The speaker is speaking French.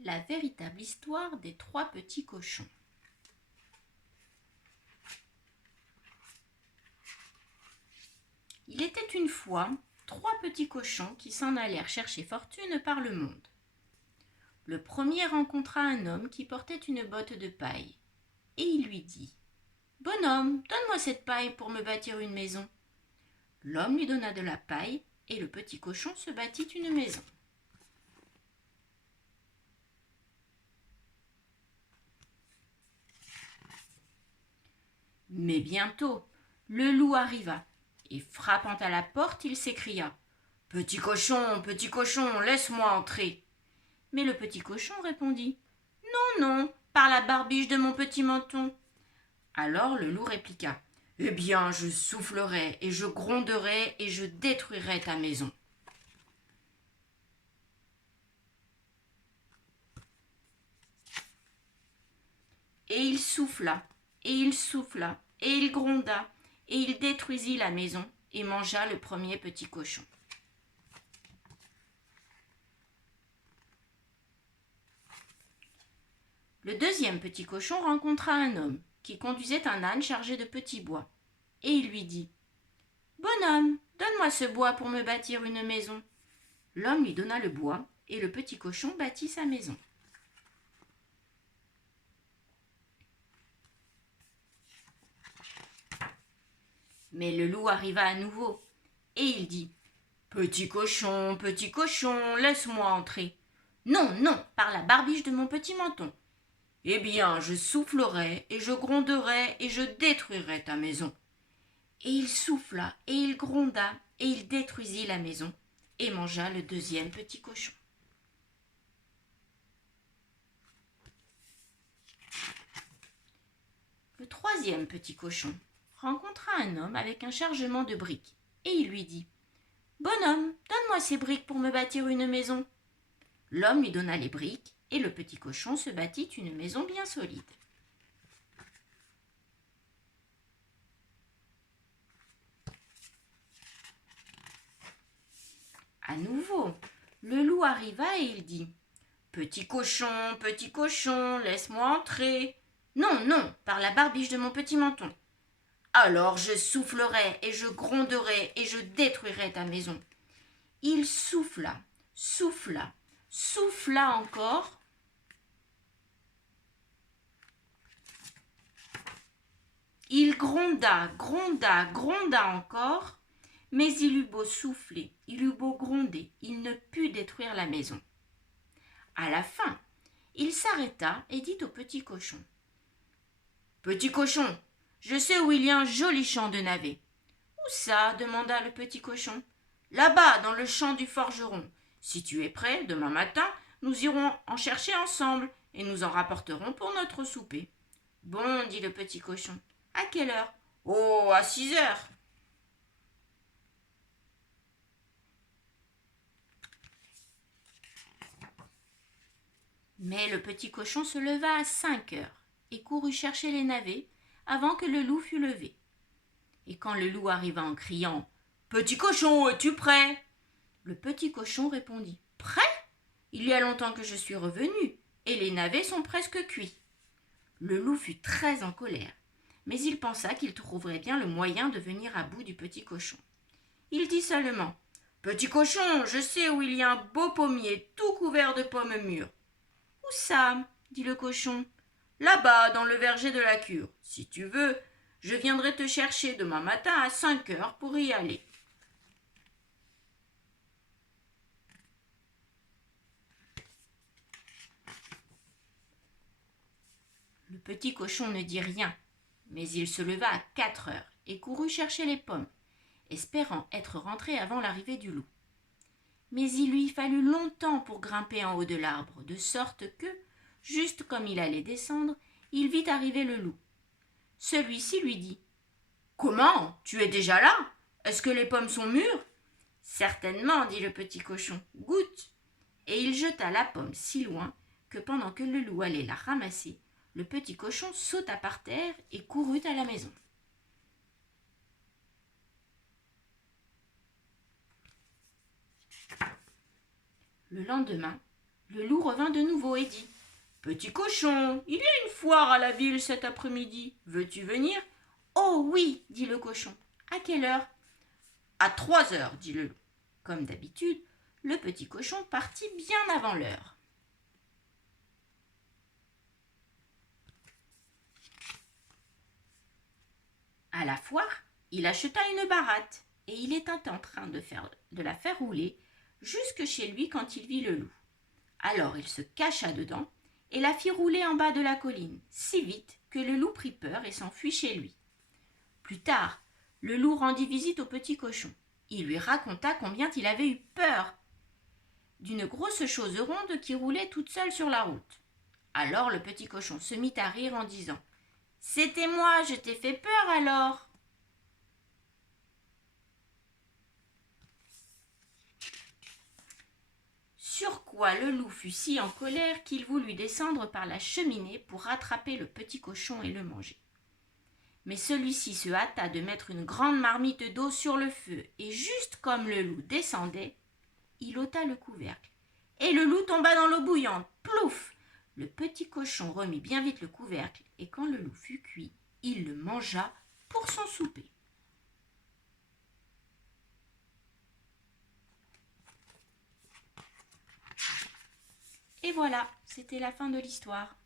La véritable histoire des trois petits cochons. Il était une fois trois petits cochons qui s'en allèrent chercher fortune par le monde. Le premier rencontra un homme qui portait une botte de paille, et il lui dit « Bonhomme, donne-moi cette paille pour me bâtir une maison. » L'homme lui donna de la paille, et le petit cochon se bâtit une maison. Mais bientôt, le loup arriva, et frappant à la porte, il s'écria « Petit cochon, laisse-moi entrer !» Mais le petit cochon répondit « Non, non, par la barbiche de mon petit menton !» Alors le loup répliqua « Eh bien, je soufflerai, et je gronderai, et je détruirai ta maison. » Et il souffla, et il souffla, et il gronda, et il détruisit la maison, et mangea le premier petit cochon. Le deuxième petit cochon rencontra un homme qui conduisait un âne chargé de petits bois, et il lui dit « Bonhomme, donne-moi ce bois pour me bâtir une maison. » L'homme lui donna le bois, et le petit cochon bâtit sa maison. Mais le loup arriva à nouveau, et il dit « Petit cochon, laisse-moi entrer. »« Non, non, par la barbiche de mon petit menton. »« Eh bien, je soufflerai, et je gronderai, et je détruirai ta maison. » Et il souffla, et il gronda, et il détruisit la maison, et mangea le deuxième petit cochon. Le troisième petit cochon rencontra un homme avec un chargement de briques, et il lui dit « Bonhomme, donne-moi ces briques pour me bâtir une maison. » L'homme lui donna les briques, et le petit cochon se bâtit une maison bien solide. À nouveau, le loup arriva et il dit « Petit cochon, laisse-moi entrer. »« Non, non, par la barbiche de mon petit menton. »« Alors je soufflerai, et je gronderai, et je détruirai ta maison. » Il souffla, souffla, souffla encore. Il gronda, gronda, gronda encore, mais il eut beau souffler, il eut beau gronder, il ne put détruire la maison. À la fin, il s'arrêta et dit au petit cochon « Petit cochon, je sais où il y a un joli champ de navets. »« Où ça ?» demanda le petit cochon. « Là-bas, dans le champ du forgeron. Si tu es prêt, demain matin, nous irons en chercher ensemble et nous en rapporterons pour notre souper. »« Bon, dit le petit cochon. À quelle heure ? » Oh, à 6 heures. Mais le petit cochon se leva à 5 heures et courut chercher les navets avant que le loup fût levé. Et quand le loup arriva en criant « Petit cochon, es-tu prêt ?» Le petit cochon répondit « Prêt ? Il y a longtemps que je suis revenu, et les navets sont presque cuits. » Le loup fut très en colère, mais il pensa qu'il trouverait bien le moyen de venir à bout du petit cochon. Il dit seulement « Petit cochon, je sais où il y a un beau pommier tout couvert de pommes mûres. »« Où ça ?» dit le cochon. « Là-bas, dans le verger de la cure. Si tu veux, je viendrai te chercher demain matin à 5 heures pour y aller. » Le petit cochon ne dit rien, mais il se leva à 4 heures et courut chercher les pommes, espérant être rentré avant l'arrivée du loup. Mais il lui fallut longtemps pour grimper en haut de l'arbre, de sorte que, juste comme il allait descendre, il vit arriver le loup. Celui-ci lui dit « Comment ? Tu es déjà là ? Est-ce que les pommes sont mûres ?»« Certainement, dit le petit cochon. Goûte !» Et il jeta la pomme si loin que pendant que le loup allait la ramasser, le petit cochon sauta par terre et courut à la maison. Le lendemain, Le loup revint de nouveau et dit: Petit cochon, il y a une foire à la ville cet après-midi. Veux-tu venir? Oh oui, dit le cochon. À quelle heure? À 3 heures, dit le loup. Comme d'habitude, le petit cochon partit bien avant l'heure. À la foire, il acheta une baratte et il était en train de la faire rouler jusque chez lui quand il vit le loup. Alors il se cacha dedans et la fit rouler en bas de la colline, si vite que le loup prit peur et s'enfuit chez lui. Plus tard, le loup rendit visite au petit cochon. Il lui raconta combien il avait eu peur d'une grosse chose ronde qui roulait toute seule sur la route. Alors le petit cochon se mit à rire en disant: C'était moi, je t'ai fait peur alors. Sur quoi le loup fut si en colère qu'il voulut descendre par la cheminée pour rattraper le petit cochon et le manger. Mais celui-ci se hâta de mettre une grande marmite d'eau sur le feu, et juste comme le loup descendait, il ôta le couvercle. Et le loup tomba dans l'eau bouillante. Plouf! Le petit cochon remit bien vite le couvercle, et quand le loup fut cuit, il le mangea pour son souper. Et voilà, c'était la fin de l'histoire.